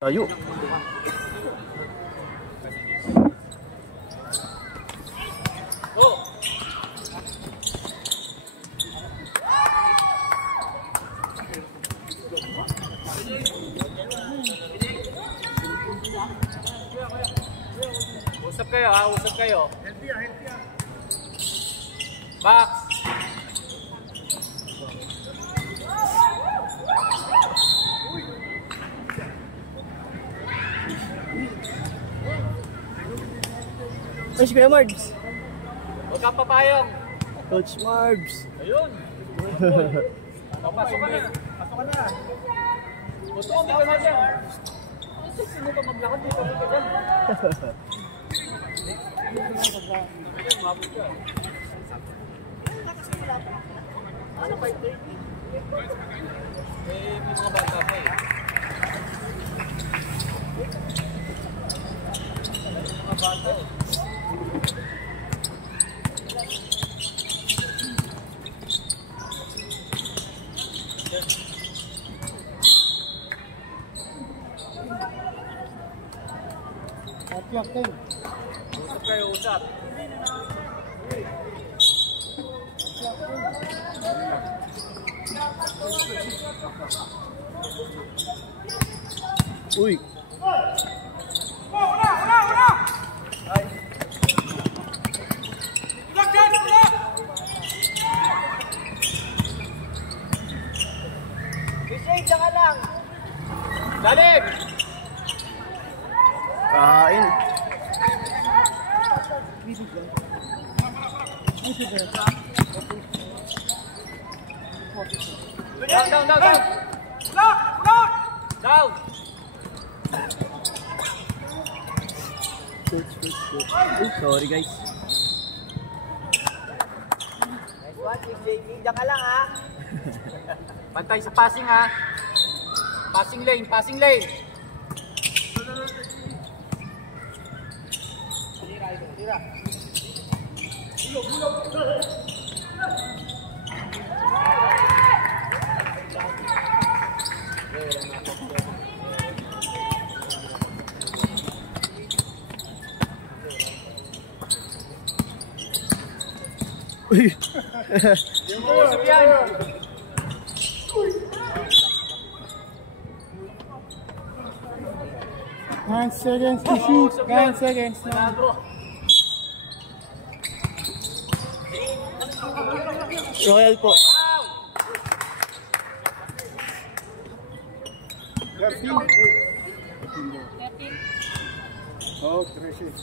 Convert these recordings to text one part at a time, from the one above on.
Tayo. Usap kayo ha, usap kayo. Box. Ay, si Kuya Marbs. Huwag kang papayong. Coach Marbs. Ayun. Pasok ka na. Pasok ka na. Gusto ko, may ka dyan. Sino ka maglakad dito? Ka dyan. Ano 5:30? May mga bata pa eh. Mga bata eh. Usap kayo, usap. Uy. Bisay, diyan ka lang. Lalim! Kain. Down. Down! Coach. Uy, sorry guys. Nice one, JP. Diyan ka lang ha. Pantay sa passing ha. Passing lane. Tira. Uy. Usap yan. 9 seconds to shoot. 9 seconds. Royal po. 13. Oh, 13.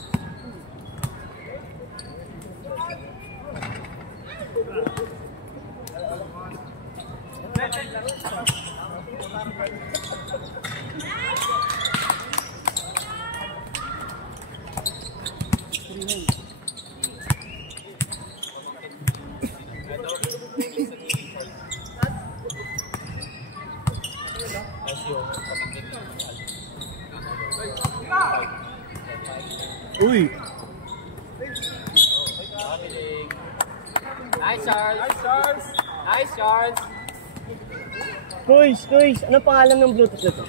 Uy. Nice, Charles. Kuys. Anong pangalan ng Bluetooth na to?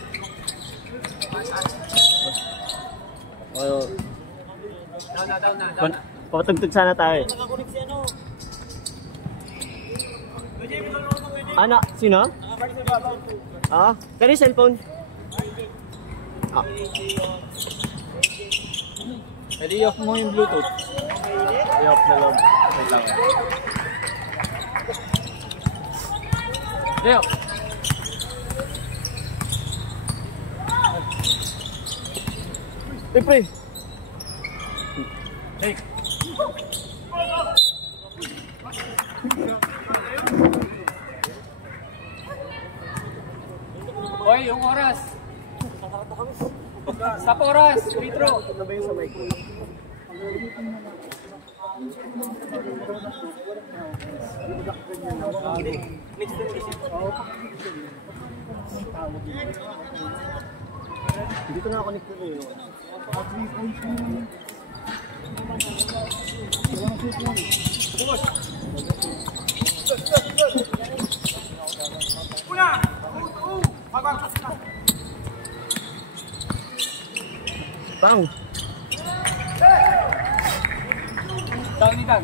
Down. Patugtog sana tayo. Anak, sino? Kaya yung cellphone? Pwede i-off mo yung Bluetooth. I-off na lang. Wait lang. Leo. Pre. Take. Hoy, yung oras. Stop oras. Free throw. Ano ba yung sa mic? Hindi ko nakakonect na rin. Pang. Down ni Dan.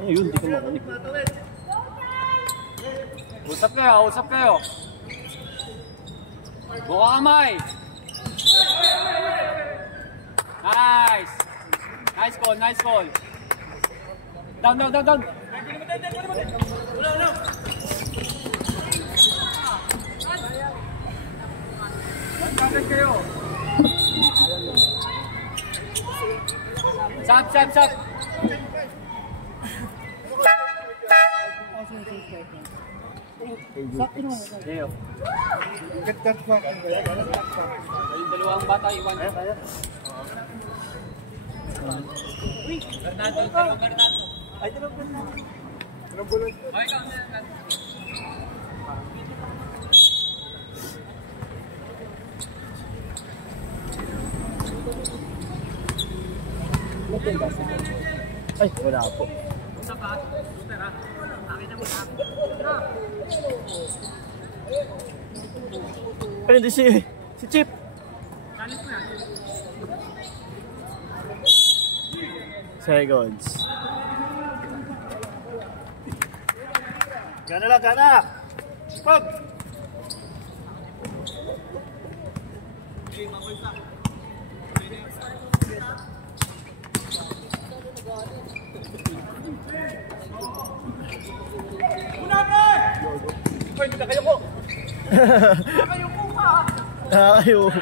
Ano yun? Hindi ko makunik. Usap kayo, usap kayo. Buka kamay. Nice. Nice call, nice call. Down, down, down, down. Down kayo. Sap, sap, sap. Leo. Yung dalawang bata, iwan nyo. Bernardo, Bernardo. Ay, dalawang Bernardo. Dalawang bulan. Ay, ikaw na. Ay, wala po. Usap ka, super ha. Akin na muna. Pero hindi si Chip. Salit mo yan. Seconds. Gana lang, gana! Pag! Uy, kayo po. Kayo po pa. Ayaw.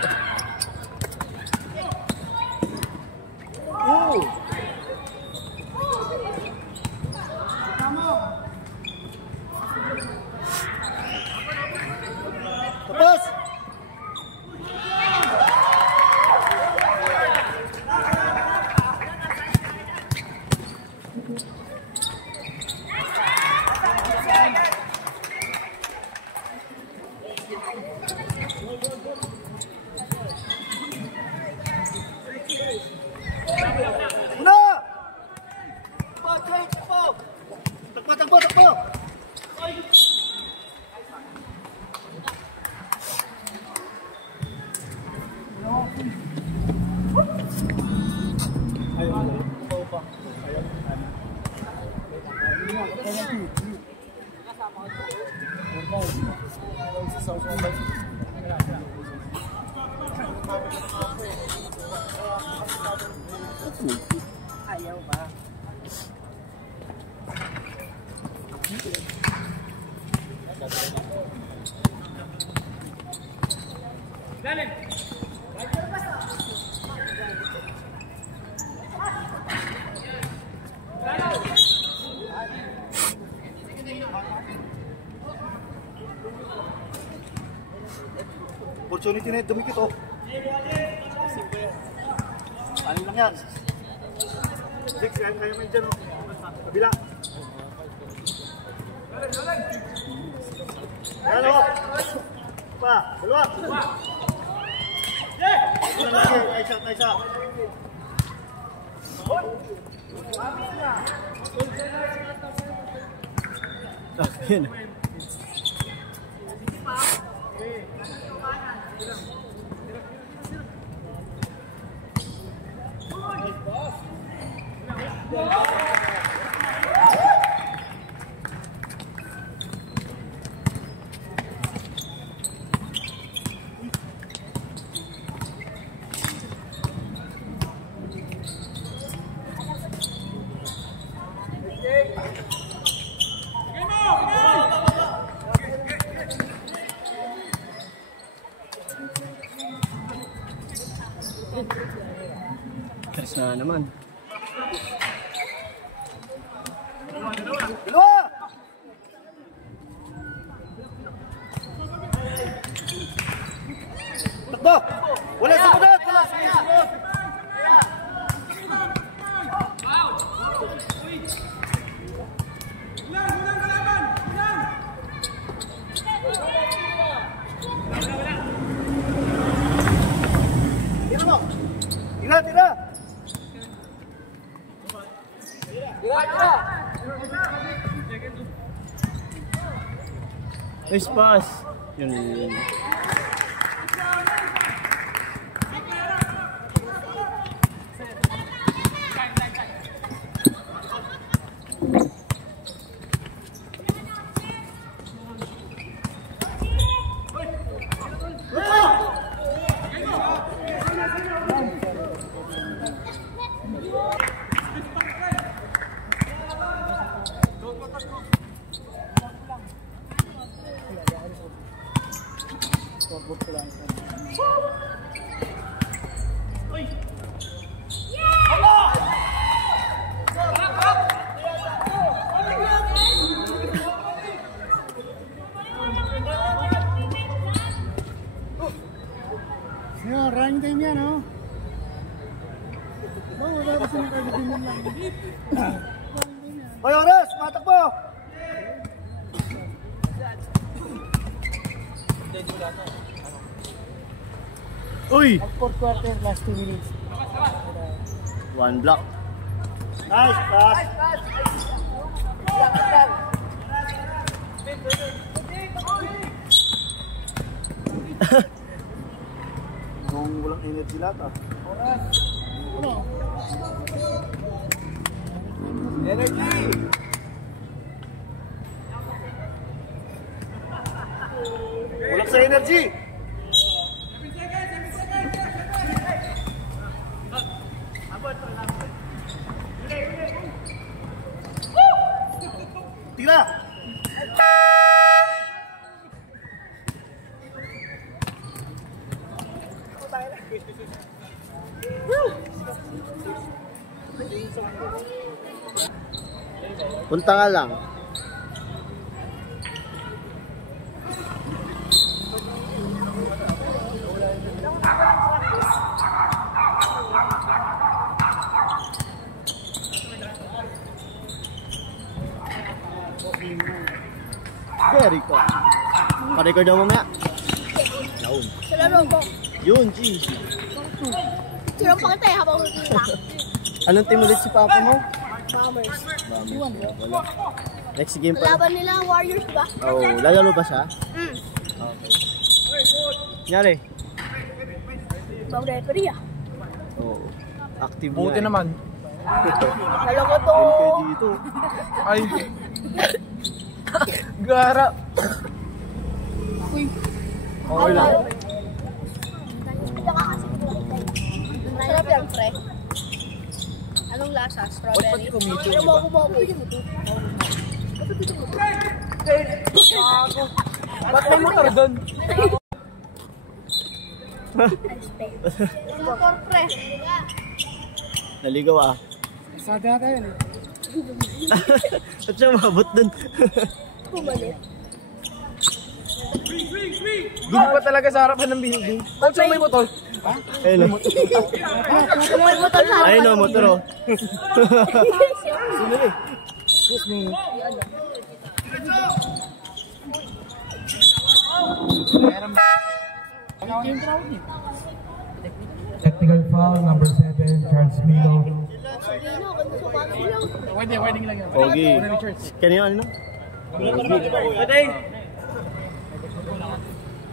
Tapos! Una! Takbo, takbo, takbo! Ayaw ba? Galing! Opportunity na dumikit oh. Ano lang yan? Six, kaya mo yun dyan oh. Kabila. Ayan oh. Pa, dalawa. Una lagi, nice shot, nice shot. Yun. Tres na naman. Dalawa! Takbo! Wala sumunod! Wala sumunod! Tira mo! Tira, tira! Nice pass. Yun. Yan, running time yan, oh. Wala kasi nakagabinan lang. Hoy, oras! Matakbo! Uy! Fourth quarter, last 2 minutes. One block. Nice pass! Kung walang energy lahat, ah. Energy! Walang sa energy! Tira! Punta nga lang. Very cool. Pa-record daw mamaya. Yun. Sa laro ko. Yun, G. Sino pa kita habang nakita? Anong team ulit si Papa mo? Bombers. Wala. Next game pa. Laban nila ang Warriors ba? Oh, lalaro ba siya? Okay. Nyari? Bang referee ah. Oo. Active Buti nga, eh. naman. Alam ko to. Kayo dito. Ay. Gara. Uy. Okay lang. Sarap yan, pre. Anong lasa? Strawberry? Pero mo ako pwede mo to. Ba't may motor doon? Motor, pre. Naligaw ah. Sada tayo, eh. Ba't siya mabot dun? Pumalit. Doon pa talaga sa harapan ng building. Ba't siya may motor? Ayun o. May motor sa Ayun o, motor o. Sino eh? Excuse me. Technical foul, number 7, Charles Milo. Sabihin ako, gusto ko lang. Wedding lang yan. Pogi. Kanina ano?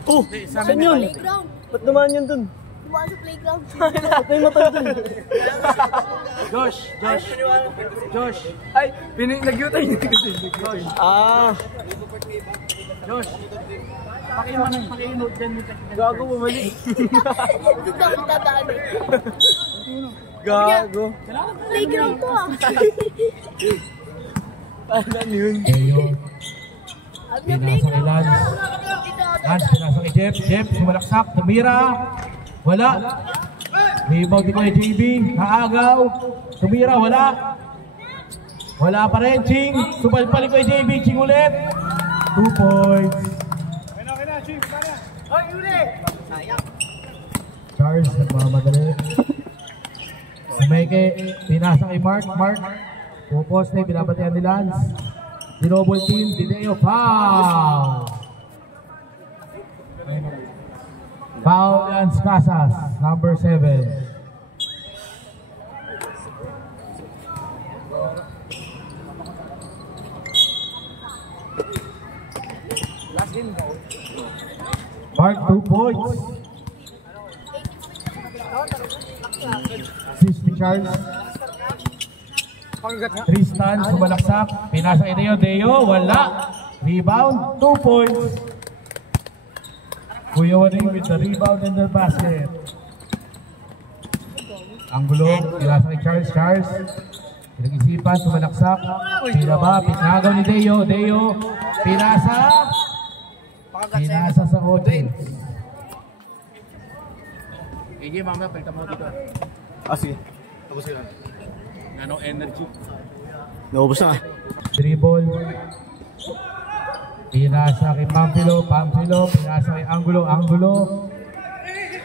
Oh! Saan yun? Playground. Ba't naman yun dun? Dumaan sa playground. Ba't may motor dun? Josh! Ay! Nag-utay niya kasi. Josh! Ah! Josh! Paki-emote dyan. Gago mo mali. Hindi na ako dadaan eh. Gago. Playground to ah. Paano yun? Ayun. Ang na Pinasa kay Lance. Lance, pinasa kay Jeff. Jeff, sumalaksak. Tumira. Wala. Rebound din kay JB. Naagaw. Tumira, wala. Wala pa rin. Ching. Sumalpalik kay JB. Ching ulit. 2 points. Charles, nagmamadali. Meke, pinasa kay Mark. Mark. Puposte, binabatihan ni Lance. Dinobol team, Dideo, foul! Foul Lance Casas, number 7. Mark 2 points. Assist ni Charles. Tristan sumalaksak. Pinasa kay Deo. Deo wala. Rebound 2 points. Kuya Waning with the rebound in the basket. Anggulo. Pinasa kay Charles. Charles. Pinag-isipan. Sumalaksak. Pinaba. Pinagaw ni Deo. Deo. Pinasa. Pinasa sa audience. Sige, mamaya palitan mo dito. Sige. Tapos yun. Ano energy? Naubos na. Dribble. Pinasa kay Pampilo. Pampilo. Pinasa kay Anggulo. Anggulo.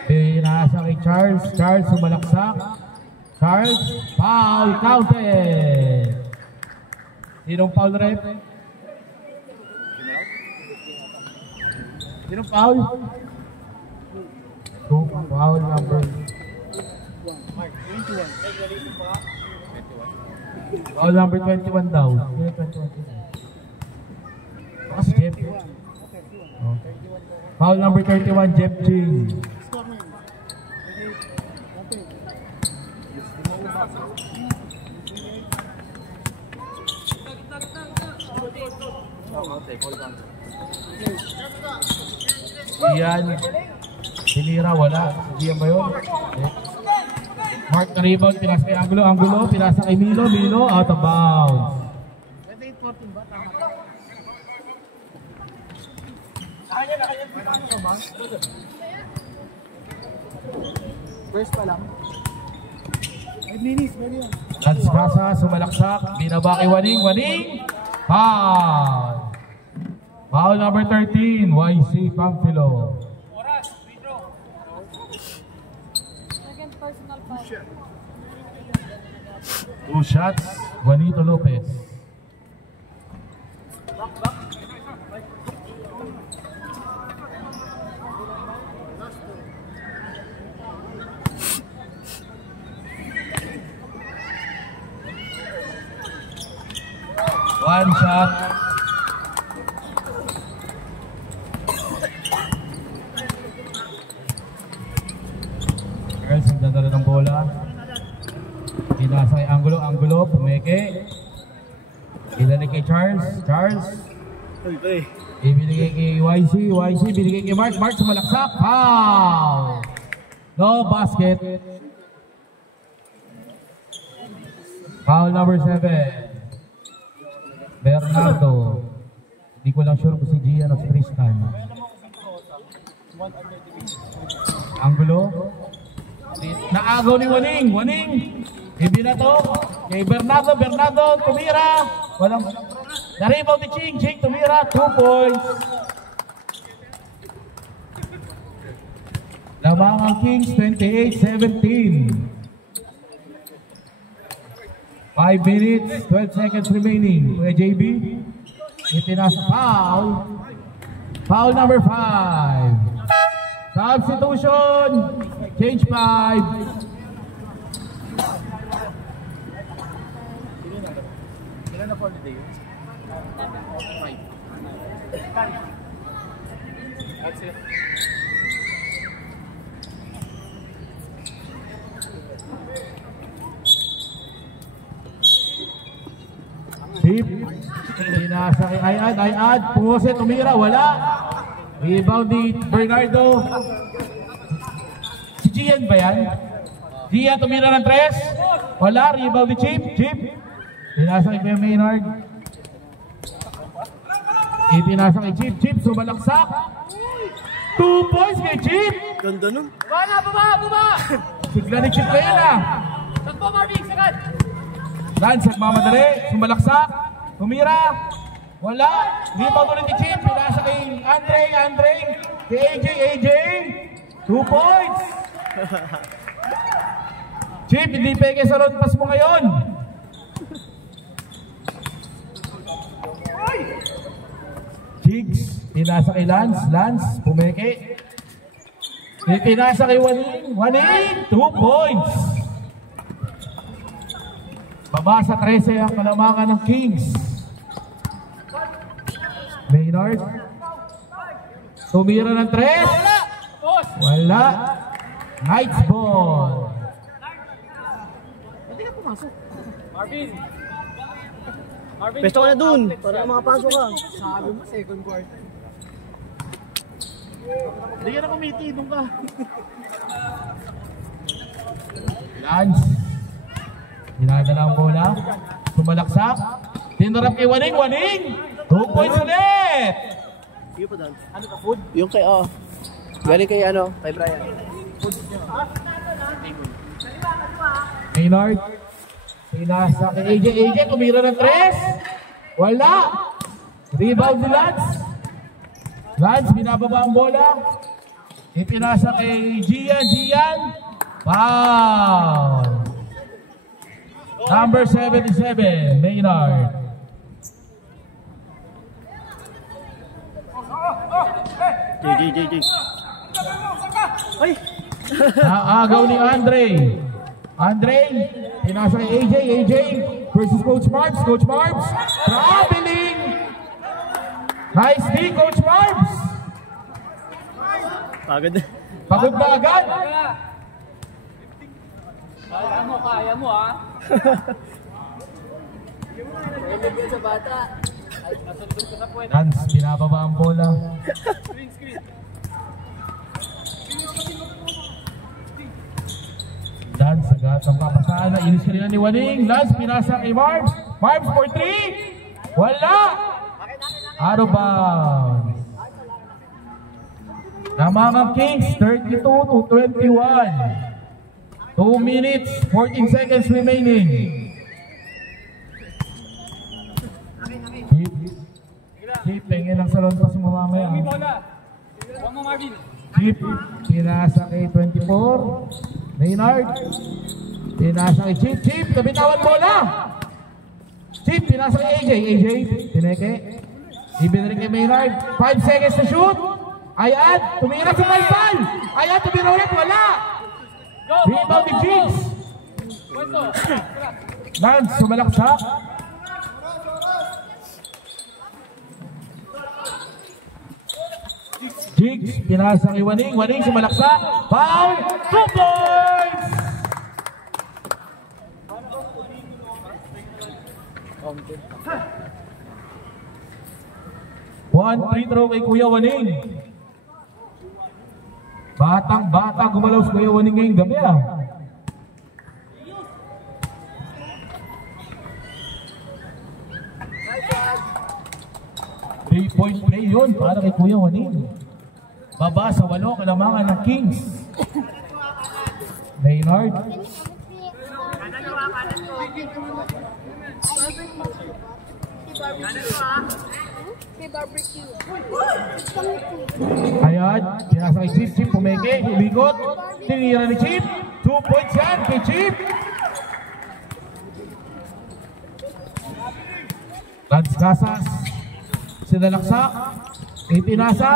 Pinasa kay Charles. Charles sumalaksak. Charles. Foul. Counted. Sinong foul, rep? Sinong foul? Foul number. Foul number 21 daw. Baka si Jeff. Oh. Foul number 31, Jeff Ching. Iyan. Sinira, wala. Iyan ba yun? Mark na rebound, pinasa kay Anggulo. Anggulo, pinasa kay Milo. Milo, out of bounds. First pa lang. 5 minutes, pwede yun. Lanskasa, sumalaksak. Binaba kay Waning. Waning, foul. Foul number 13, YC Pampilo. Two shots, Juanito Lopez. One shot. Girls, nagdadala ng bola. Pinasa kay Anggulo. Anggulo, pumeke. Ilalik kay Charles. Charles. Ibinigay kay YC. YC, binigay kay Mark. Mark, sumalaksak. Foul! No basket. Foul number 7. Bernardo. Hindi ko lang sure kung si Gian o si Tristan. Anggulo. Naagaw ni Waning. Waning. Ibinato. Kay Bernardo. Bernardo. Tumira. Walang. Na-rebound ni Ching. Ching tumira. 2 points. Lamang ang Kings. 28-17. 5 minutes, 12 seconds remaining. Kuya JB, itinasa foul. Foul number 5. Substitution. Change 5. Ilan na foul today? 5. That's it. Chip. Pinasa kay Ayad. Ayad. Pumose. Tumira. Wala. Rebound ni Bernardo. Si Gian ba yan? Gian tumira ng 3. Wala. Rebound ni Chip. Chip. Pinasa kay Maynard. Itinasa kay Chip. Chip. Sumalaksak. 2 points kay Chip. Ganda nun. Baba! Baba! Baba! Sigla ni Chip kayo na. Takbo, Marvin! Sagad! Lance, nagmamadali, sumalaksak, tumira, wala, rebound ulit ni Chip, pinasa kay Andre, kay AJ, 2 points! Chip, hindi peke sa road pass mo ngayon! Jigs, pinasa kay Lance, pumeke, pinasa kay Waning, 2 points! Baba sa 13 ang kalamangan ng Kings. Maynard. Tumira ng 3. Wala. Knights ball. Marvin. Marvin. Pwesto ka na dun, para makapasok ka. Sabi mo, second quarter. Hindi ka na kumiti, doon ka. Lance. Dinadala ang bola. Sumalaksak. Tinarap kay Waning. Waning! 2 points ulit! Sige po, Dan. Ano ka, food? Yung kay, galing kay kay Brian. Maynard. Pinasa kay AJ. AJ, tumira ng 3. Wala. Rebound ni Lance. Lance, binababa ang bola. Ipinasa kay Gian. Gian. Foul. Number 77, Maynard. JJ. Ay! Agaw ni Andre. Andre, pinasa kay AJ. AJ versus Coach Marbs. Coach Marbs, traveling. Nice D, Coach Marbs. Pagod. Pagod na agad. Kaya mo ha. Lance, binababa ang bola. Lance, agad ang papasaan na inis kanina ni Waning. Lance, pinasa kay Marbs. Marbs for 3. Wala. Out of bounds. Namangang Kings, 32-21. 2 minutes, 14 seconds remaining. Chip, pengen lang sa ron pa sumamamaya. Bola. Huwag mo, Marvin. Chip, pinasa kay 24. Maynard. Pinasa kay Chip. Chip, nabitawan bola. Chip, pinasa kay AJ. AJ, tineke. Ibinalik kay Maynard. 5 seconds to shoot. Ayan, tumira si Maybal. Ayan, tumira ulit. Wala. Rebound ni Jigs. Lance, sumalaksak. Jigs, pinasa kay Waning. Waning, sumalaksak. Foul. 2 points! One free throw kay Kuya Waning. Batang-bata gumalaw si Kuya Waning ngayong gabi ah. Three-point play yun para kay Kuya Waning. Baba sa 8 kalamangan ng Kings. Maynard. Ayan, pinasa kay Chip. Chip pumeke, humigot. Tinira ni Chip. 2 points yan kay Chip. Lance Casas. Sinalaksak. Ipinasa.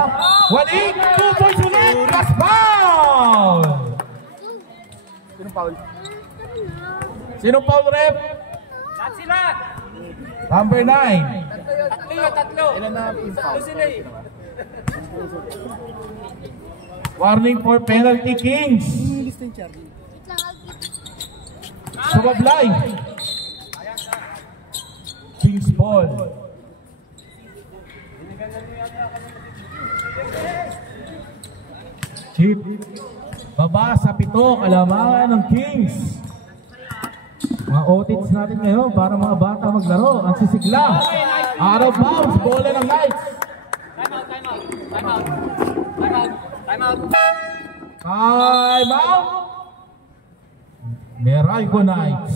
Waling. 2 points ulit. Last foul. Sinong foul? Sinong foul, rep? Lahat sila. Number 9. Tatlo. Ilan na Tatlo sila eh. Warning for penalty, Kings. Sumablay. Kings ball. Chip. Baba sa 7 kalamangan ng Kings. Mga otits natin ngayon para mga bata maglaro. Ang sisigla. Out of bounds. Bola ng Knights. Time out. Meralco Knights.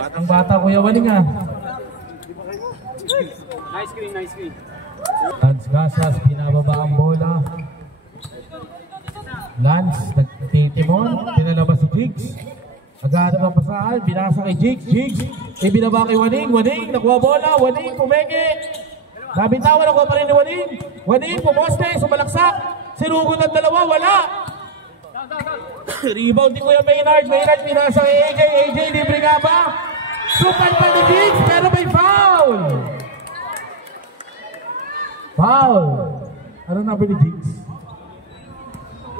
Batang-bata Kuya Waling ah. Nice screen, nice screen. Lance Casas, pinababa ang bola. Lance, nagtitimon, pinalabas si Jigs. Naghanap ang pasahan, binasa kay Jigs. Jigs, ibinaba kay Waning. Waning, nakuha bola. Waning, pumeke. Nabitawan, nakuha pa rin ni Waning. Waning, pumoste, sumalaksak. Sinugod ang dalawa, wala. Rebound ni Kuya Maynard. Maynard pinasa kay AJ. AJ, libre nga ba? Super pa ni Diggs, pero may foul. Foul. Ano number ni Diggs?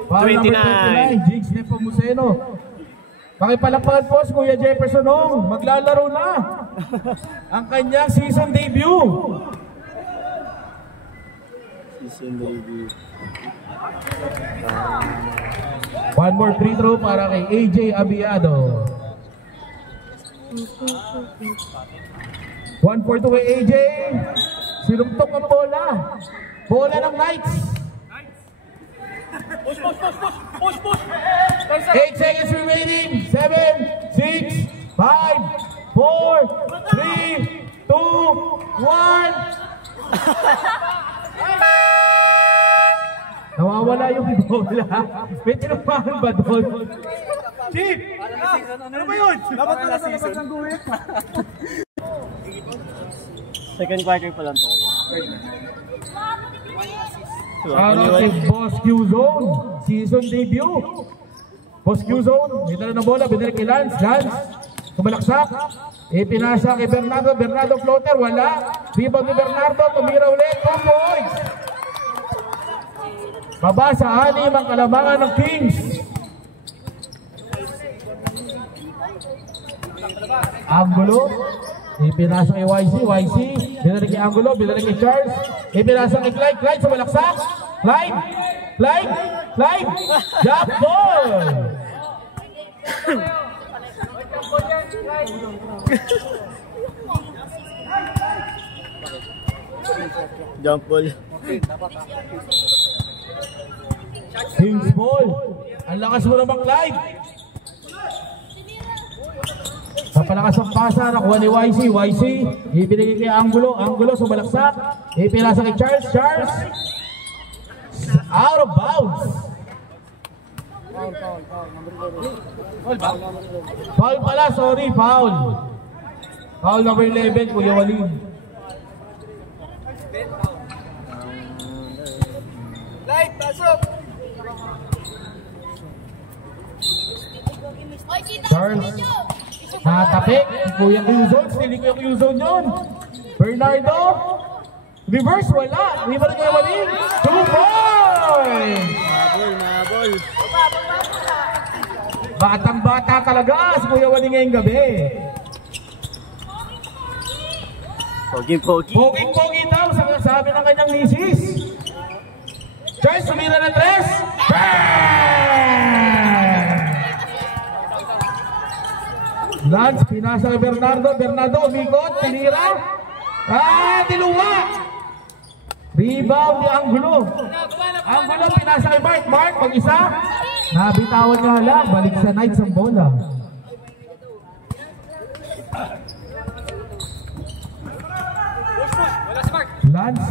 Foul 29. number 29. Diggs Nepomuceno. Pakipalakpakan po si Kuya Jefferson Ong. Maglalaro na ang kanyang season debut. One more free throw para kay AJ Abiado. 1-4 to kay AJ. Sinumtok ang bola. Bola ng Knights. 8 seconds remaining. 7, 6, 5, 4, 3, 2, 1. Nawawala yung bola. May tinupahan ba doon? Chief! Ano ba yun? Dapat pala season. Second quarter pa lang to. Shoutout kay Boss Q-Zone. Season debut. Boss Q-Zone. May tala ng bola. Binalik kay Lance. Lance. Kumalaksak. Pinasa kay Bernardo. Bernardo floater. Wala. Rebound ni Bernardo. Tumira ulit. 2 points. Baba sa 6 ang kalamangan ng Kings. Angulo. Ipinasa kay YC. YC. Binalik kay Angulo. Binalik kay Charles. Ipinasa kay Clyde. Clyde sumalaksak. Clyde. Clyde. Clyde. Jump ball. Jump ball. Kings ball. Ang lakas mo naman, Clyde. Napalakas ang pasa. Nakuha ni YC. YC. Ibinigay kay Angulo. Angulo sumalaksak. Ipinasa kay Charles. Charles. Out of bounds. Foul pala. Sorry. Foul. Foul number 11. Kuya Walin. Light, pasok! Charles. Natapik. Kuya Q-Zone. Still Kuya Q-Zone yun. Bernardo. Reverse. Wala. Rebound kay Walin. 2 points. Nabol. Batang-bata talaga si Kuya Walin ngayong gabi. Pogi. Poging-pogi daw sa sabi ng kanyang misis. Charles, sumira ng 3. Lance, pinasa kay Bernardo. Bernardo, umikot, tinira. Tiluwa. Rebound ni Angulo. Angulo, pinasa kay Mark. Mark, mag-isa. Nabitawan niya lang. Balik sa Knights ang bola. Lance.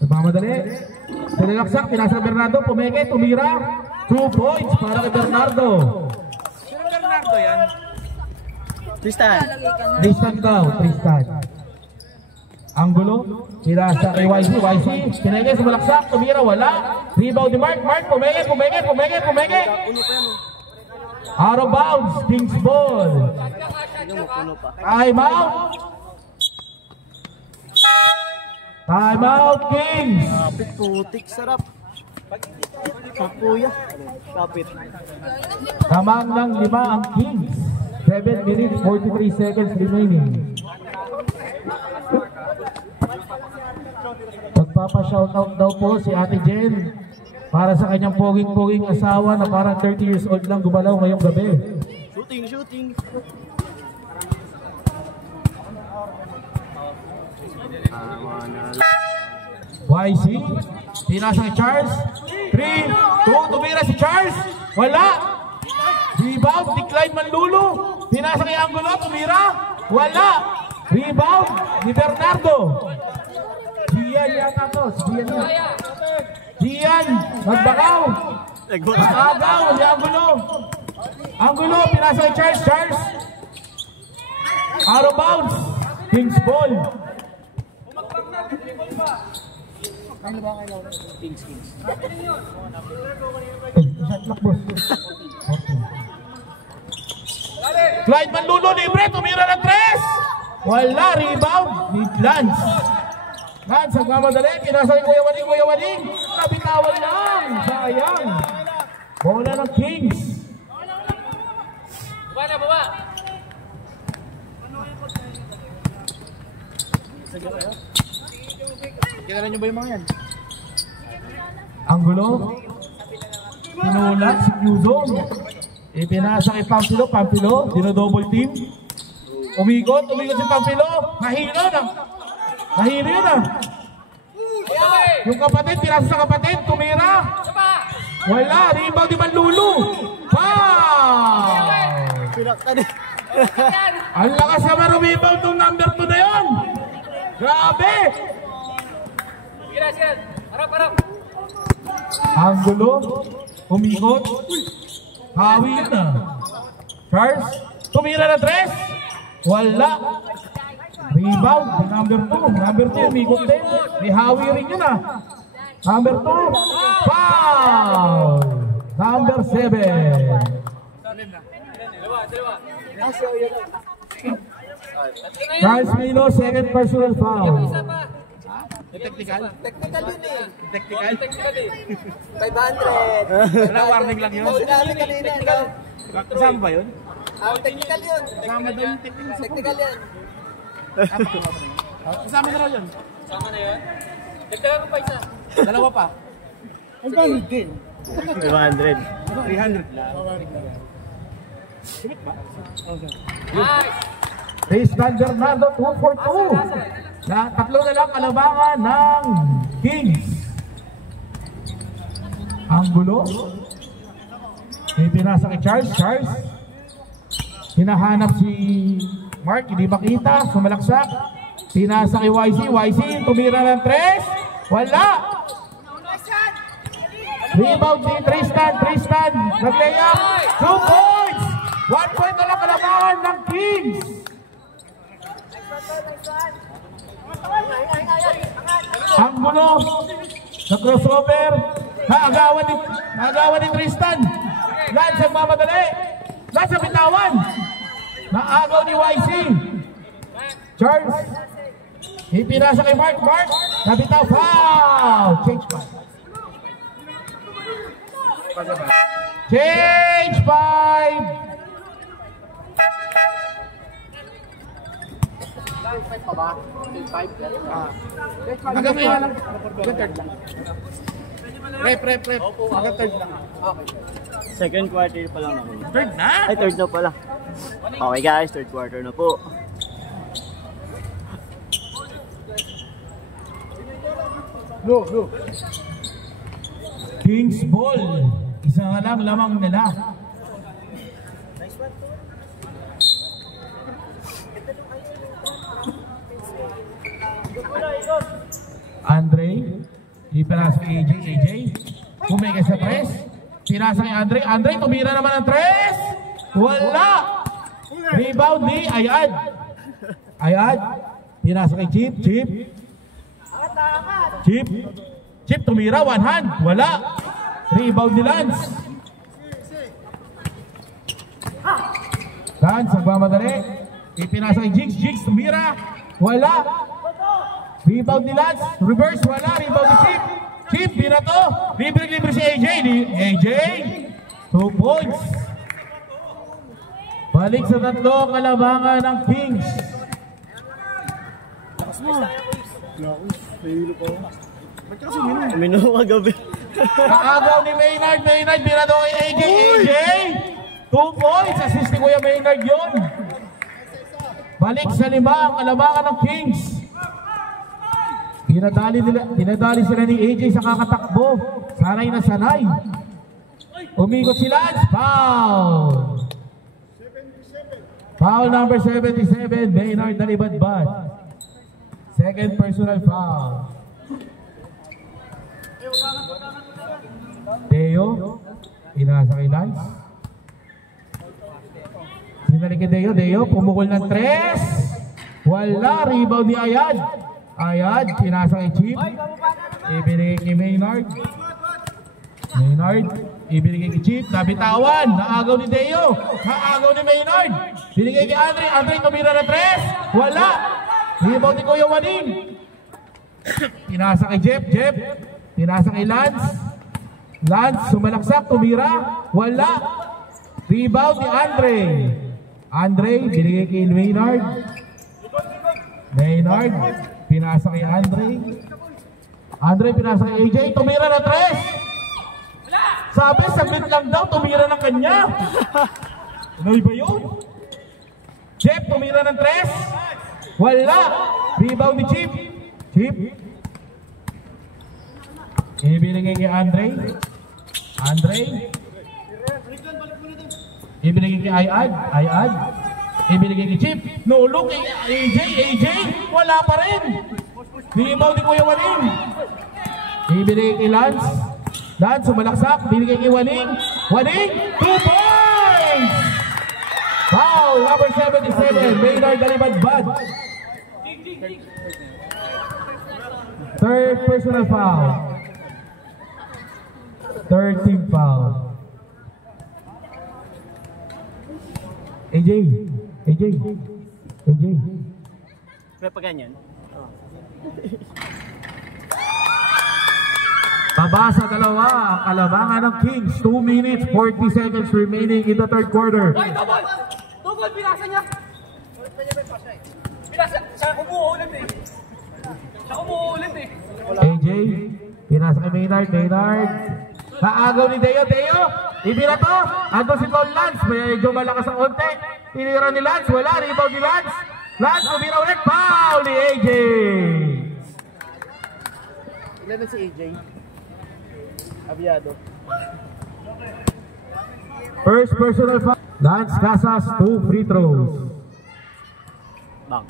Nagmamadali. Tinilaksak, pinasa kay Bernardo. Pumeke, tumira. 2 points para kay Bernardo. Sino Bernardo yan? Tristan. Tristan daw, Tristan. Angulo, pinasa kay YC. YC, pineke, sumalaksak, tumira, wala. Rebound ni Mark. Mark, pumeke. Out of bounds, Kings ball. Time out. Time out, Kings. Kapit, putik, sarap. Kapuya. Kapit. Tamang ng 5 ang Kings. 7 minutes, 43 seconds remaining. Magpapa-shoutout daw po si Ate Jen para sa kanyang poging-poging asawa na parang 30 years old lang gumalaw ngayong gabi. Shooting. YC, pinasa kay Charles. 3, 2, tumira si Charles. Wala. Rebound, decline Manlulo. Pinasa kay Angulo, tumira. Wala. Rebound ni Bernardo. Gian yata to. Gian, magbakaw. Maagaw ni Angulo. Angulo, pinasa kay Charles. Charles. Out of bounds. Kings ball. Kings. Shot clock, boss. Clyde Manlulo, libre, tumira ng 3. Wala, rebound ni Lance. Lance, nagmamadali, kinasa ni Kuya Wading. Nabitawan lang, sayang. Bola ng Kings. Baba. Kilala nyo ba yung mga yan? Anggulo. Tinulak si Q-Zone. Ipinasa kay Pampilo, dino-double team. Umikot si Pampilo. Mahilo na. Yung kapatid, pinasa sa kapatid, tumira. Wala, rebound di Manlulo. Foul! Ang lakas naman rebound ng number 2 na yun. Grabe! Harap. Anggulo, umikot. Hawi yun na. Charles, tumira na 3. Wala. Rebound, number 2. Number 2, umikot din. May hawi rin yun na. Number 2, foul! Number 7. Charles Mino, second personal foul. Technical? Technical yun eh. Technical? 500. Wala, warning lang yun. Sinabi kanina, no? Kasama ba yun? Technical yun. Kasama doon yung technical. Technical yan. Kasama na raw yun. Sama na yun? Dagdagan ko pa isa. Dalawa pa. Ang gamit din. 300 lang. Sumit ba? Nice! Tristan Bernardo, 2 for 2. Tatlo na lang kalabangan ng Kings. Anggulo. Ipinasa kay Charles. Hinahanap si Mark, hindi makita, sumalaksak. Pinasa kay YC, tumira ng 3. Wala. Rebound si Tristan, nag-layup, 2 points. 1 point na lang kalabangan ng Kings. Anggulo sa crossover, naagawan ni Tristan. Lance nagmamadali, nasa bitawan, naagaw ni YC. Charles, ipinasa kay Mark, nabitaw, foul. Change 5. Hanggang ngayon lang. Hanggang third lang. Rep. Hanggang third lang. Second quarter pa lang ako. Third na? Ay, third na pala. Okay guys, third quarter na po. Go. Kings ball. Isa nga lang lamang nila. Andre, ipinasa kay AJ. Kumega sa press. Pinasa kay Andre, tumira naman ang 3. Wala. Rebound ni Ayad. Pinasa kay Chip, tumira, one hand. Wala. Rebound ni Lance. Lance, nagmamadali. Ipinasa kay Jigs, tumira. Wala. Rebound ni Lance, reverse, wala. Rebound ni Chip, binato. Libre si AJ. 2 points. Balik sa tatlo ang kalabangan ng Kings. Minum kagabi. Kaagaw ni Maynard, binato kay AJ. 2 points, assist ni Kuya Maynard yun. Balik sa 5 ang kalabangan ng Kings. Dinadali sila ni AJ sa kakatakbo. Sanay na sanay. Umikot si Lance. Foul number 77. Maynard nalibad-bad. Second personal foul. Teo. Inasa kay Lance. Sinalik kay Deo. Pumukol ng 3. Wala. Rebound ni Ayad, pinasa kay Chip. ibinigay kay Maynard. Maynard, ibinigay kay Chip, nabitawan, naagaw ni Deo, naagaw ni Maynard. Binigay kay Andre, Andre tumira na 3, wala. Rebound ni Kuya Waning. Pinasa kay Jeff, pinasa kay Lance. Lance, sumalaksak, tumira, wala. Rebound ni Andre, binigay kay Maynard. Maynard, pinasa kay Andre, pinasa kay AJ, tumira na 3. Sabi, sabit lang daw, tumira ng kanya. Ano ba yun? Jeff, tumira ng 3. Wala. Rebound ni Chip. Ibinigay kay Andre. Ibinigay kay Ayad. Ibinigay kay Chip. No look kay AJ. Wala pa rin. Rebound ni Kuya Waning. Ibinigay kay Lance, sumalaksak. Binigay kay Waning. 2 points! Foul, number 77. Maynard Dalibadbad. Third personal foul. Third team foul. AJ. May pa ganyan? Tabasa dalawa ang kalabangan ng Kings. 2 minutes, 40 seconds remaining in the third quarter. Ay, double! Pinasa niya! Siya umuulit eh. AJ, pinasa kay Maynard. Naagaw ni Deo. Ibira to. Ando si Tol Lance. Medyo malakas ang konti. Tinira ni Lance. Wala. Rebound ni Lance. Lance, umira ulit. Foul ni AJ. Ilan na si AJ? Abiado. First personal foul. Lance Casas, 2 free throws. Bang.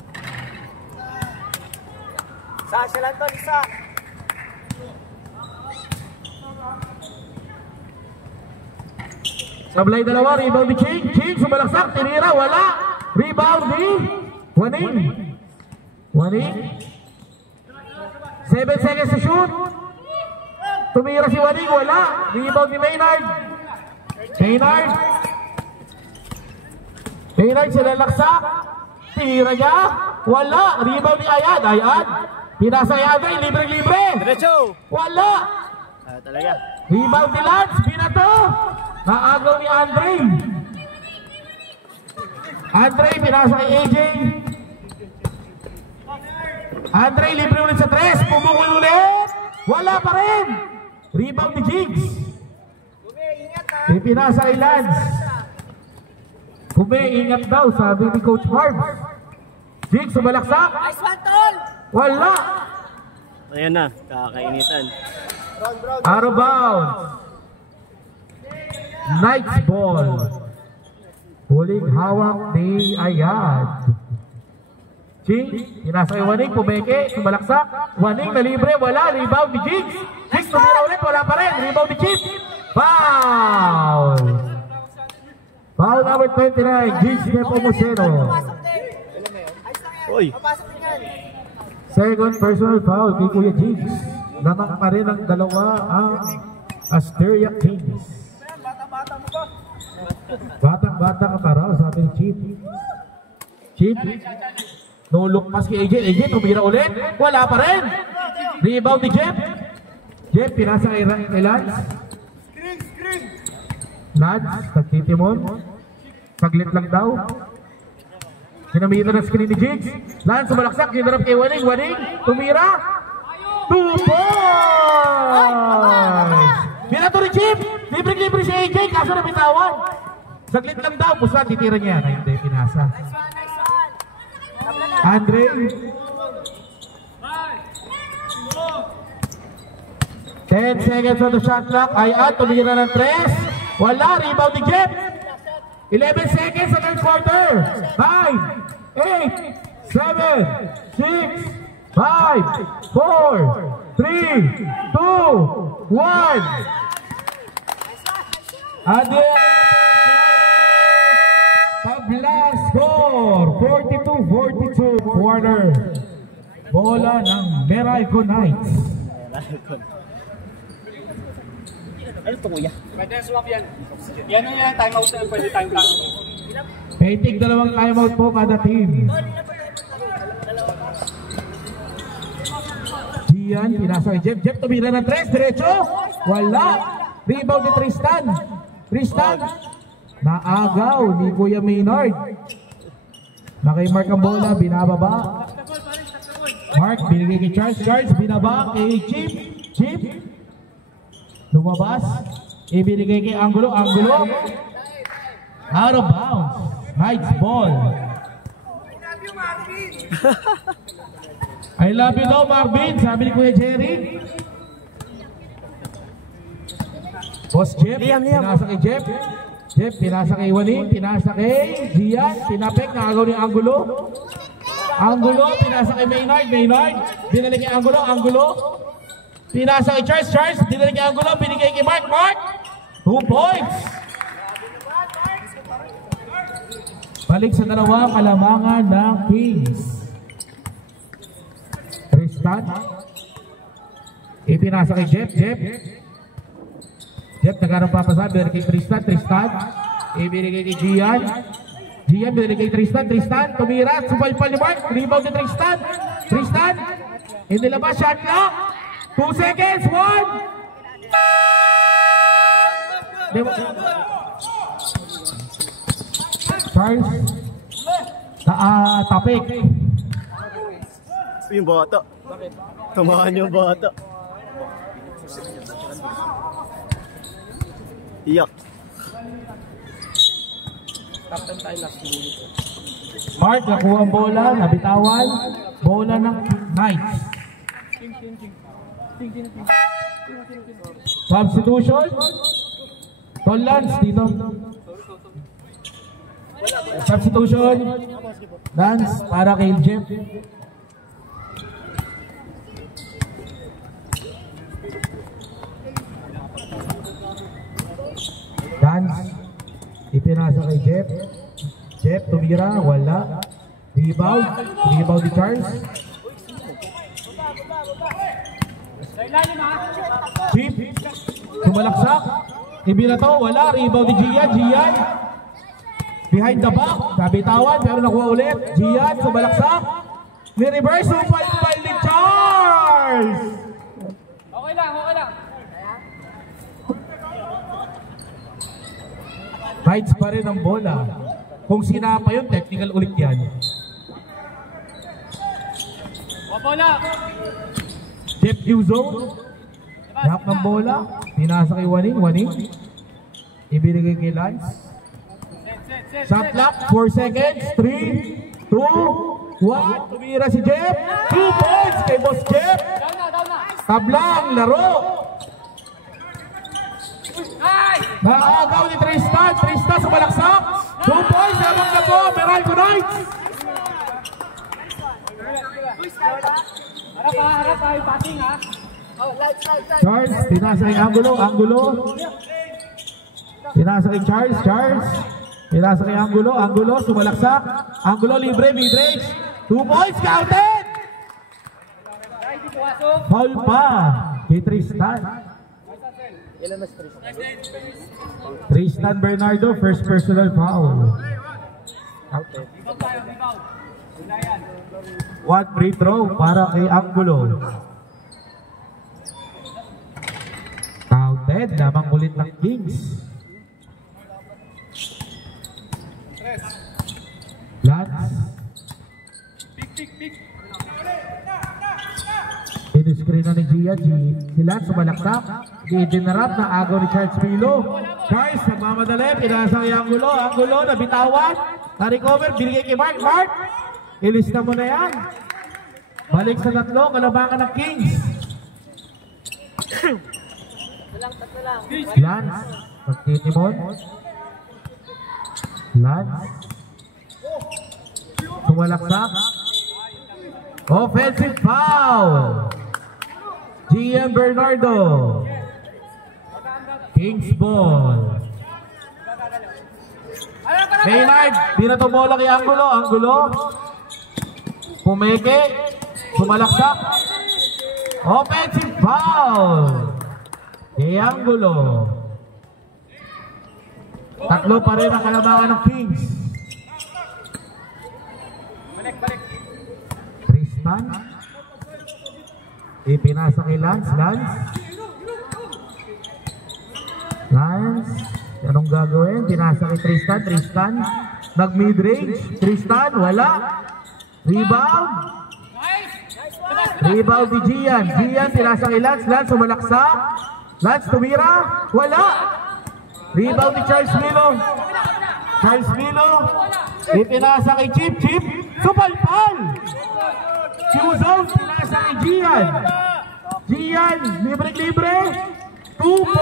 Sasha lang to, isa. Sablay dalawa, rebound ni Ching, sumalaksak, tinira, wala. Rebound ni Waning. 7 seconds to shoot. Tumira si Waning, wala. Rebound ni Maynard, silalaksak. Tinira niya, wala. Rebound ni Ayad. Pinasa Ayad, libre. Diretso. Wala. Talaga. Rebound ni Lance, binato. Naagaw ni Andre, pinasa kay AJ. Andre, libre ulit sa 3. Pumukul ulit. Wala pa rin. Rebound ni Jigs. Ipinasa kay Lance. Ingat daw, sabi ni Coach Marv. Jigs, sumalaksak. Wala. Ayan na, kakainitan. Out of bounds. Knights ball. Huling hawak ni Ayad. Ching, pinasa kay Waning, pumeke, sumalaksak. Waning na libre, wala. Rebound ni Jigs. Jigs, tumira ulit, wala pa rin. Rebound ni Chip. Foul. Foul number 29, Jigs Nepomuceno. Oy. Second personal foul kay Kuya Jigs. Lamang pa rin ang dalawa ang Asteria Kings. Batang-bata ka pa raw, sabi ni Chip. No look pass kay AJ, tumira ulit. Wala pa rin. Rebound ni Jeff, pinasa kay Lance. Lance, nagtitimon. Saglit lang daw. Sinamitan ng screen ni Jigs. Lance, sumalaksak, hinarap kay Waning. Tumira. 2 points! Binato ni Chip. Libre si AJ, kaso nabitawan. Saglit lang daw, pusa, titira niya. Hindi, pinasa. Andre. Ten seconds on the shot clock. Ayat, tumira ng 3. Wala, rebound ni Jeff. 11 seconds sa third quarter. 5, 8, 7, 6, 5, 4, 3, 2, 1. Tabla score 42-42 quarter. Bola ng Meralco Knights. Ano to kuya? Pwede swap yan. Yan na yan, time out na. Pwede time out. Painting dalawang timeout po kada team. Gian, pinasa kay Jeff. Jeff tumira ng 3, diretso. Wala. Rebound ni Tristan. Tristan. Naagaw ni Kuya Maynard. Naki-mark ang bola, binababa. Mark, binigay kay Charles. Charles, binaba kay Chip. Chip. Lumabas. Ibinigay kay Angulo. Angulo. Out of bounds. Knights ball. I love you daw, Marvin. Sabi ni Kuya Jerry. Boss Jeff, pinasa kay Jeff. Jeff, pinasa kay Waning. Pinasa kay Gian. Pinapek, nakagaw ni Angulo. Angulo, pinasa kay Maynard. Maynard, dinali kay Angulo. Angulo. Pinasa kay Charles. Charles, dinali kay Angulo. Binigay kay Mark. Mark. 2 points. Balik sa dalawa kalamangan ng Kings. Tristan. Ipinasa kay Jeff. Jeff. Jeff, nagkaroon papasabi. Binigay kay Tristan. Tristan. Ibinigay kay Gian. Gian, binigay kay Tristan. Tristan, tumira. Supalpal ni Mark. Rebound ni Tristan. Tristan. Inilabas. Shot clock. 2 seconds. 1. Charles. Tapik. Yung bata. Tumahan yung bata. Iyak. Mark, nakuha ang bola, nabitawan. Bola ng Knights. Substitution. Tol Lance dito. Substitution. Lance para kay Jeff. Lance. Ipinasa kay Jeff. Jeff tumira, wala. Rebound. Rebound ni Charles. Chip. Sumalaksak. Ibinato, wala. Rebound ni Gian. Gian. Behind the back. Nabitawan, pero nakuha ulit. Gian, sumalaksak. Ni-reverse. Supalpal ni Charles. Okay lang, okay lang. Knights pa rin ang bola. Kung sinapa yun, technical ulit yan. Bola. Jeff U-zone. Lahat ng bola. Pinasa kay Waning. Waning. Ibinigay kay Lance. Shot clock. 4 seconds. 3, 2, 1. Tumira si Jeff. 2 points kay Boss Jeff. Tablang laro. Naagaw ni Tristan. Tristan sumalaksak. 2 points. Habang na po. Meralco Knights. Harap tayo, passing ha. Charles, pinasa kay Angulo. Angulo. Pinasa kay Charles. Charles. Pinasa kay Angulo. Angulo, sumalaksak. Angulo, libre, mid-range. 2 points, counted! Foul pa kay Tristan. Tristan Bernardo, first personal foul. Counted. 1 free throw para kay Angulo. Counted, lamang ulit ng Kings. Lance. Piniscreen na ni Gia. Si Lance sumalaksak. Idinarap na agaw ni Charles Milo. Charles nagmamadali. Pinasa kay Angulo. Angulo nabitawan. Na-recover. Binigay kay Mark. Mark. Ilista mo na yan. Balik sa tatlo. Kalabangan ng Kings. Lance. Pagtitimon. Lance. Sumalaksak. Offensive foul. Gian Bernardo. Kings ball. Maynard. Binato bola kay Angulo. Angulo. Pumeke. Sumalaksak. Offensive foul. Triangulo. Tatlo pa rin ang kalabangan ng Kings. Tristan. Ipinasa kay Lance. Lance. Anong gagawin? Pinasa kay Tristan. Nag mid-range. Tristan. Wala. Rebound. Rebound ni Gian. Pinasa kay Lance. Lance sumalaksak. Lance tumira. Wala. Rebound ni Charles Milo. Ipinasa kay Chip. Supalpal. Qzone. Pinasa kay Gian. Libre. 2 points.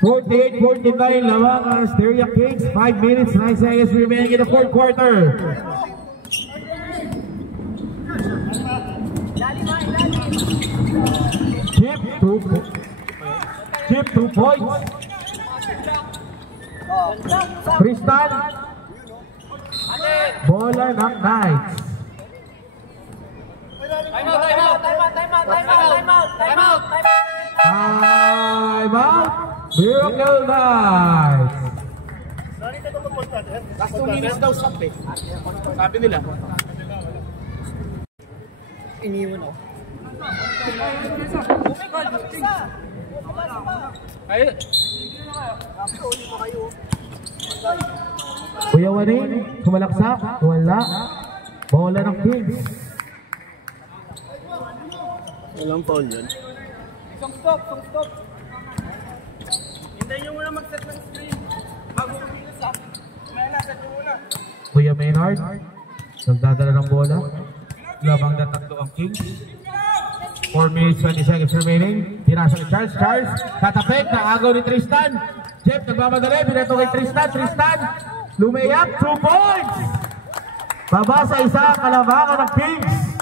48-49 lamang ang Asteria Kings. 5 minutes, 9 seconds remaining in the fourth quarter. Chip, 2 points. Tristan. Bola ng Knights. Time out. Miracle Knights. Last 2 minutes daw sabi nila. Iniwan ako. Kuya Waring, sumalaksak. Wala. Bola ng Kings. Walang foul yun. Stop. Hintayin nyo muna mag-set ng screen. Bago kumila sa akin. Set nyo muna. Kuya Maynard, nagdadala ng bola. Labang na tatlo ang Kings. 4 minutes, 20 seconds remaining. Pinasa ni Charles. Tatapik na agaw ni Tristan. Jeff, nagmamadali. Binato kay Tristan. Lumayap, 2 points. Baba sa isa, kalabangan ng Kings.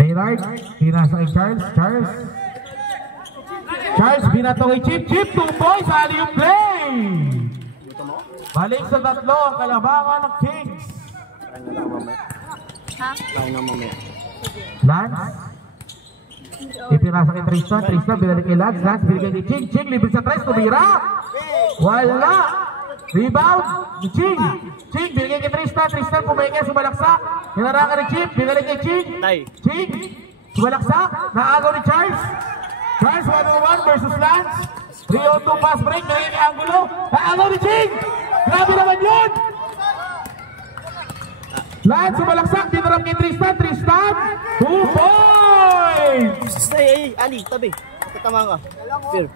Maynard, pinasa kay Charles, binato kay Chip, 2 points, alley-oop play! Balik sa tatlo ang kalabangan ng Kings. Lance, ipinasa kay Tristan, binalik kay Lance, binalik kay Ching, libre sa 3, tumira! Wala! Rebound, Ching, binigay kay Tristan pumayag sumalaksak, hinarakan ni Chip, binalik kay Ching, sumalaksak, naagaw ni Charles, 1-on-1 versus Lance, 3-on-2 pass break, naging angulo, naagaw ni Ching, grabe naman yun! Lance sumalaksak, dinarap kay Tristan, 2 points! Ali, tabi, tatama ka. Fair.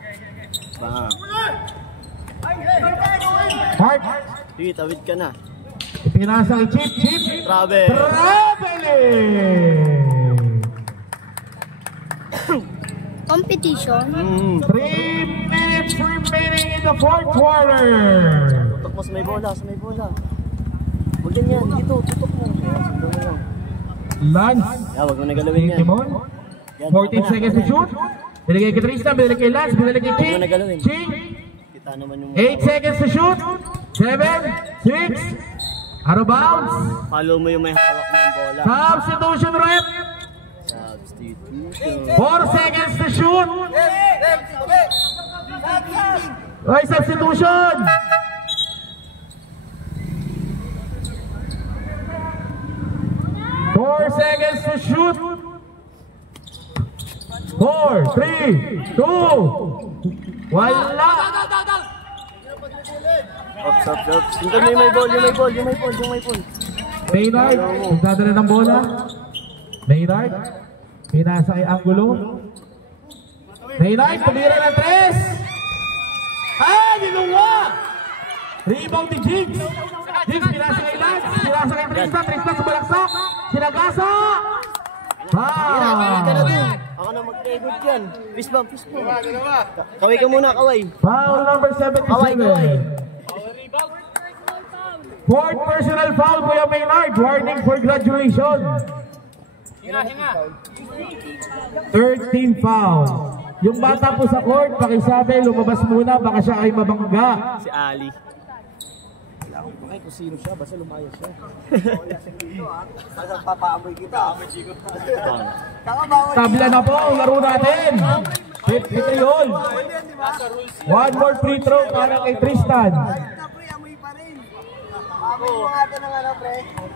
Hart, Sige, tawid ka na. ipinasa kay Chip, traveling! Competition. 3 minutes remaining in the fourth quarter. Tutok mo sa may bola. Huwag yan. Dito, tutok mo. Lance. Huwag mo nagalawin yan. 14 seconds to shoot. Binigay kay Tristan, binigay kay Lance, binigay kay Ching. Kita naman yung 8 seconds to shoot. 7, 6. Out of bounds. follow mo yung may hawak ng bola. Substitution rep. 4 seconds to shoot. Ay, substitution. Four seconds to shoot. 4, 3, 2. Wala. Ops. Tingnan mo yung may ball. Maynard, nagdadala ng bola. Maynard, pinasa kay Angulo. Maynard, tumira ng 3. Niluwa! Rebound ni Jigs. Jigs, pinasa kay Lance. Pinasa kay Tristan sumalaksak. Sinagasa! Ako na mag-record yan. Fist bump. Kaway ka muna, kaway. Foul number 77. Fourth personal foul, Kuya Maynard. Warning for graduation. 13 foul. Yung bata po sa court, pakisabi, lumabas muna, baka siya ay mabangga. Si Ali. Ay, kung sino siya, basta lumayas siya. Basta papaamoy kita. Tabla na po ang laro natin. 53 all. One more free throw para kay Tristan.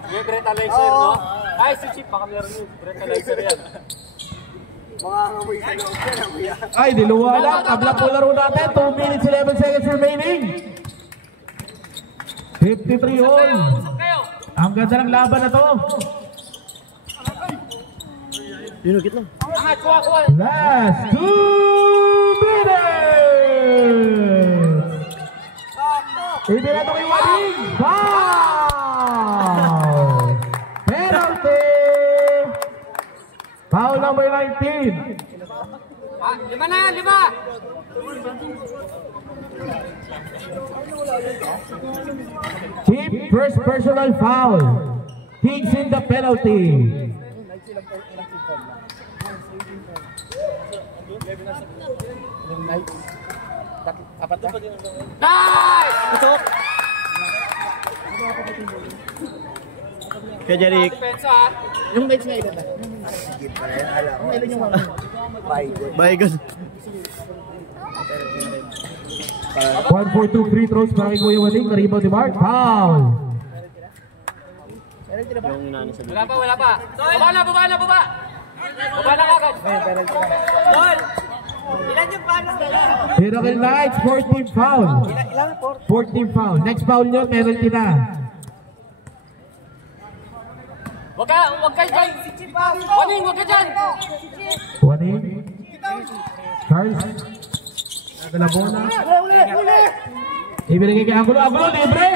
Yung breathalyzer, no? Ay, si Chip, baka meron yung breathalyzer yan. Mga amoy sa loob yan, amoy yan. Ay, diluwa lang. Tabla po laro natin. 2 minutes 11 seconds remaining. 53 all. Ang ganda ng laban na to. Dinukit lang. Angat, kuha. Last 2 minutes. Ibinato kay Waling. Foul! Penalty! Foul number 19. Lima na, lima! Chief, first personal foul. Kings in the penalty. Yung night. Apat na? Nice! Kaya Jeric. Depensa, ha? Yung nights nga ilan na? Sige pa rin, alam mo. Ilan yung mga? Baygon. 1-4-2 free throws para kay Kuya Waling. Rebound ni Mark. Foul. Wala pa. Baba na! Baba na agad. Gol! Ilan yung panos nila? Miracle Knights, 14 foul. 14 foul. Next foul nyo, penalty na. Wag ka dyan! Waling, wag ka dyan! Waling. Charles. Nagala bola. Ibinigay kay Angulo. Angulo, libre.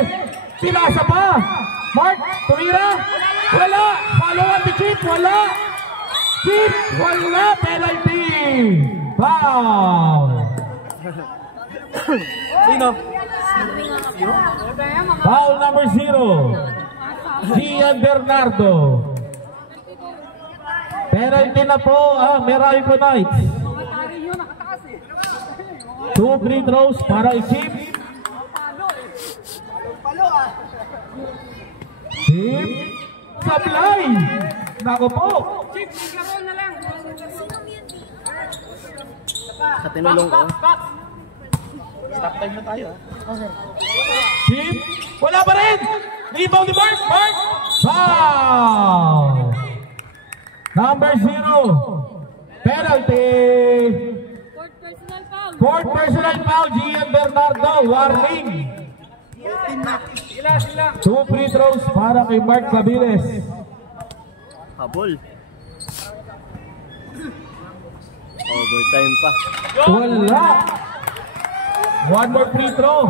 Pinasa pa. Mark, tumira. Wala. Follow up ni Chip. Wala. Chip, wala. Penalty. Foul. Sino? Foul number 0. Gian Bernardo. Penalty na po ang Meralco Knights. 2 free throws para i-Chip. Chip. Sablay. Nako po. Chip, laro na lang! Sa tinulong ko. Back! Stop time na tayo, ha? Chip. Wala pa rin. Rebound ni Mark. Mark. Foul. Number 0. Penalty. Fourth personal foul. Gian Bernardo. Warning. Sila! 2 free throws para kay Mark Cabiles. Habol. Overtime pa. Wala. 1 more free throw.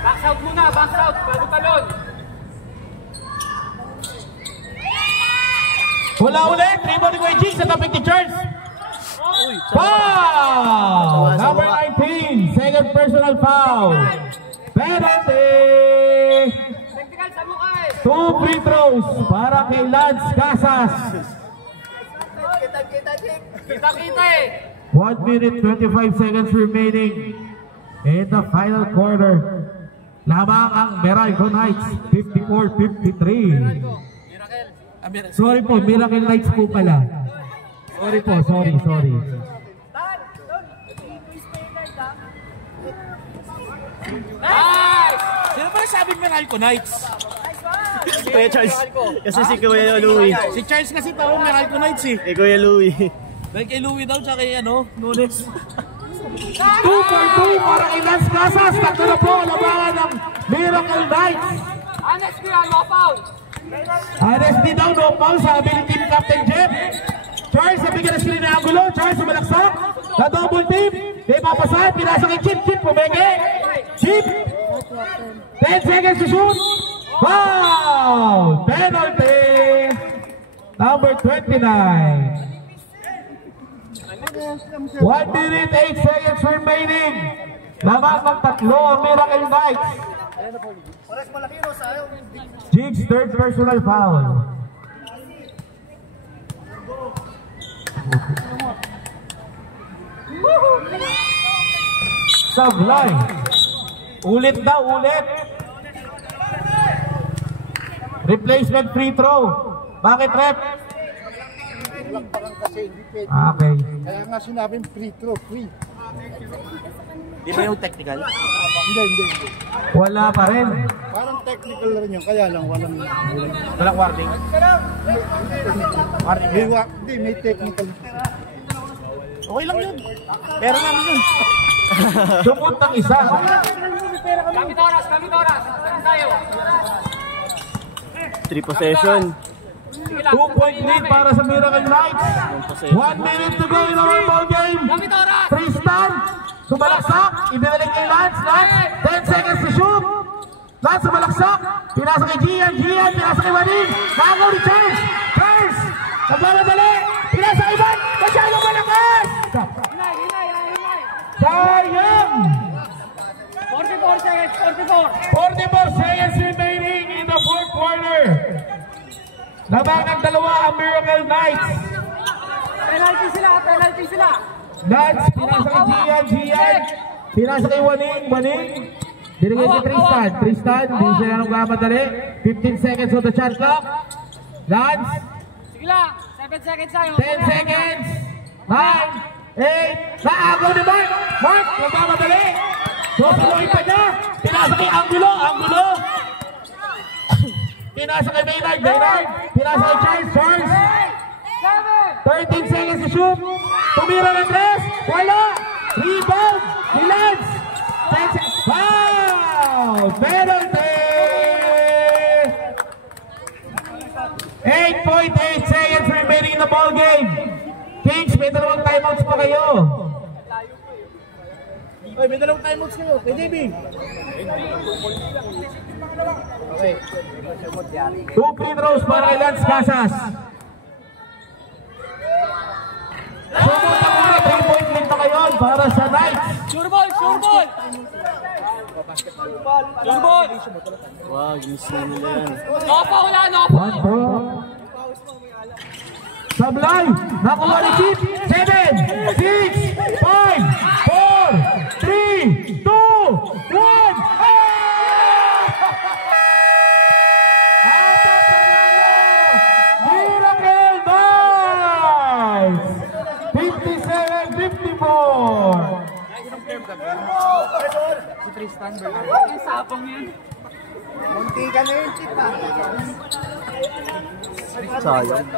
Box out muna! Box out! Bago talon! Wala ulit. Rebound ni Kuya G sa tapik ni Charles. Foul! Number 19. Second personal foul. Penalty. Technical sa mukha eh! 2 free throws para kay Lance Casas. Kita eh! 1 minute 25 seconds remaining in the final quarter. Lamang ang Meralco Knights 54-53. Sorry po, Miracle Knights po pala. Sorry po, sorry. Nice! Sino pa nasabing Meralco Knights? Kuya Charles. Kasi si Kuya Louie. Si Charles kasi tawag Meralco Knights eh. Kuya Louie. Dahil kay Louie daw, tsaka kay Nunes. 2 for 2 para kay Lance Casas. Tatlo na po, labangan ng Miracle Knights. Honest ko yan, no foul! Honestly daw, no foul, sabi ni Team Captain Jeff. Charles, nabigyan na sila ni Angulo. Charles, sumalaksak. Na double team. Di papasay, pinasa kay Chip. Chip, pumenge. Chip. 10 seconds to shoot. Foul! Penalty! Number 29. 1 minute 8 seconds remaining. Lamang ng tatlo ang Miracle Knights. Jigs, third personal foul. Sablay. Ulit daw, ulit. Replacement free throw. Bakit, rep? Walang parang kasi hindi pwede. Okay. Kaya nga sinabing free throw, free. Di ba yung technical? Hindi. Wala pa rin. Parang technical rin yun, kaya lang walang... Walang warning. Hindi, may technical. Okay lang yun. Pero namin yun. Sumot ng isa. Gamit oras. Saan tayo? 3 possession. 2-point lead para sa Miracle Knights. 1 minute to go in our ball game. Tristan, sumalaksak. Ibinalik kay Lance. 10 seconds to shoot. Lance sumalaksak. Pinasa kay Gian. Pinasa kay Waning. Nakaw ni Charles. Nagmamadali. Pinasa kay Van. Masyadong malakas. Sayang. 44 seconds remaining in the fourth quarter. Labangan dalawa ang Miracle Knights. Penalty sila. Lance, pinasa kay Gian. Pinasa kay Waning. Dinigay kay Tristan, hindi siya nagmamadali. 15 seconds on the shot clock. Lance. Sige lang, 7 seconds tayo. 10 seconds. 9, 8, naagaw ni Mark. Mark, nagmamadali. Susuloy pa niya. Pinasa kay Angulo. Pinasa kay Maynard. Pinasa kay Charles. 13 seconds to shoot. Tumira ng tres. Wala. Rebound. Ni Lance. 10 seconds. Wow! Penalty! 8.8 seconds remaining in the ball game. Kings, may dalawang timeouts pa kayo. Oy, may dalawang timeouts kayo. Kay JB. Okay. 2 free throws para kay Lance Casas. Sumot na muna, 3-point lead pa kayo para sa Knights. Sure ball! Wow, ginising nila yan. No. 1 ball. Sablay, nakuha ni Chip. 7, 6, 5, 4, 3, 2, 1. Miracle Knights! 57-54. Si Tristan Bernardo. Yung sapong yun. Munti ka na yun, Chip. Sayang.